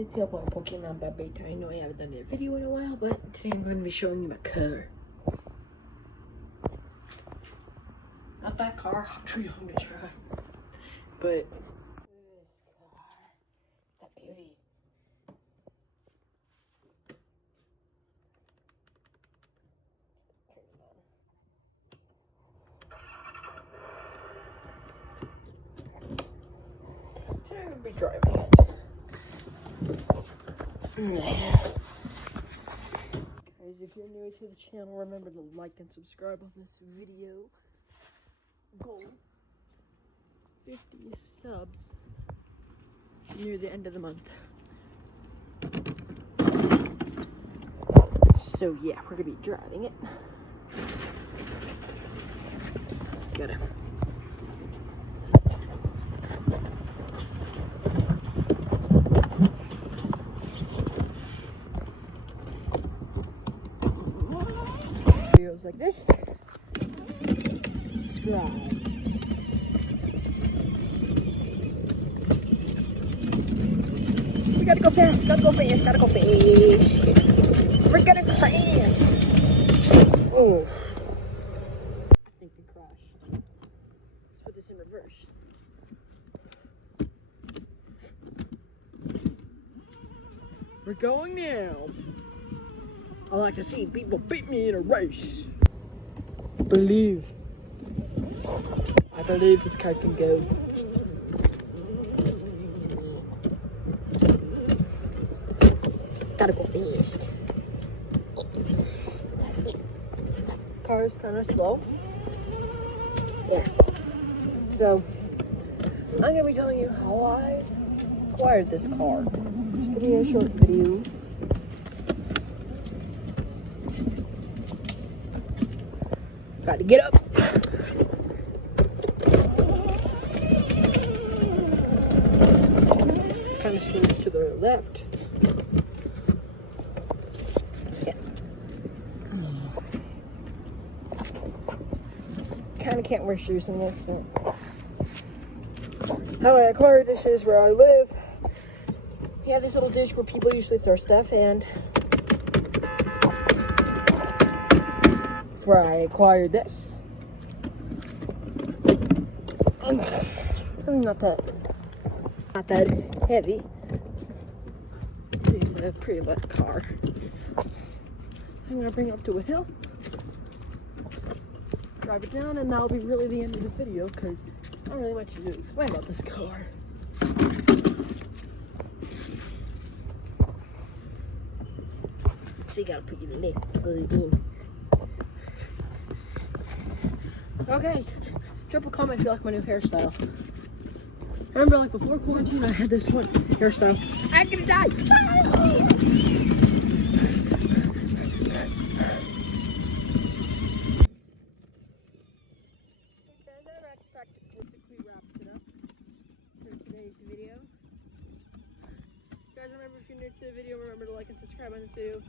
it's your boy Pokemon Bobby. I know I haven't done a video in a while, but today I'm going to be showing you my car. Not that car, I'm too young to try. But this car, that beauty. Today I'm going to be driving it. Guys, if you're new to the channel, remember to like and subscribe on this video. Goal 50 subs near the end of the month. So yeah, we're gonna be driving it. Gotta videos like this. Subscribe. We gotta go fast, gotta go fast, gotta go fast. We're gonna crash. Oh. I think we crashed. Let's put this in reverse. We're going now. I like to see people beat me in a race. I believe this car can go. Gotta go fast. Car is kind of slow. Yeah. So, I'm gonna be telling you how I acquired this car. It's gonna be a short video. Gotta get up. Kind of swings to the left. Yeah. Kind of can't wear shoes in this. So. How I acquired this is where I live. We have this little ditch where people usually throw stuff, and that's where I acquired this. I'm not that heavy. See, it's a pretty light car. I'm gonna bring it up to a hill, drive it down, and that'll be really the end of the video because I don't really much to explain about this car. So you gotta put your leg in. Oh guys, drop a comment if you like my new hairstyle. Remember, like before quarantine, I had this one hairstyle. I'm gonna die! That practically wraps it up for today's video. Guys, remember, if you're new to the video, remember to like and subscribe on this video.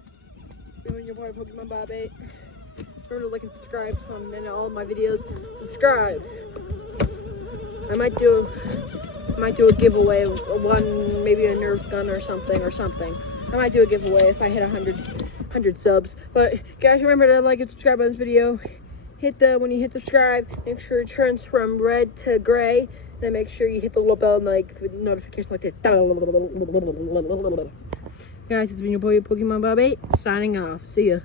Doing your boy Pokemon Bobby. Remember to like and subscribe on all of my videos. Subscribe. I might do a giveaway of one, maybe a Nerf gun or something. I might do a giveaway if I hit 100 subs. But guys, remember to like and subscribe on this video. When you hit subscribe, make sure it turns from red to gray. Then make sure you hit the little bell and like notification like this. Guys, it's been your boy Pokemon Bobby signing off. See ya.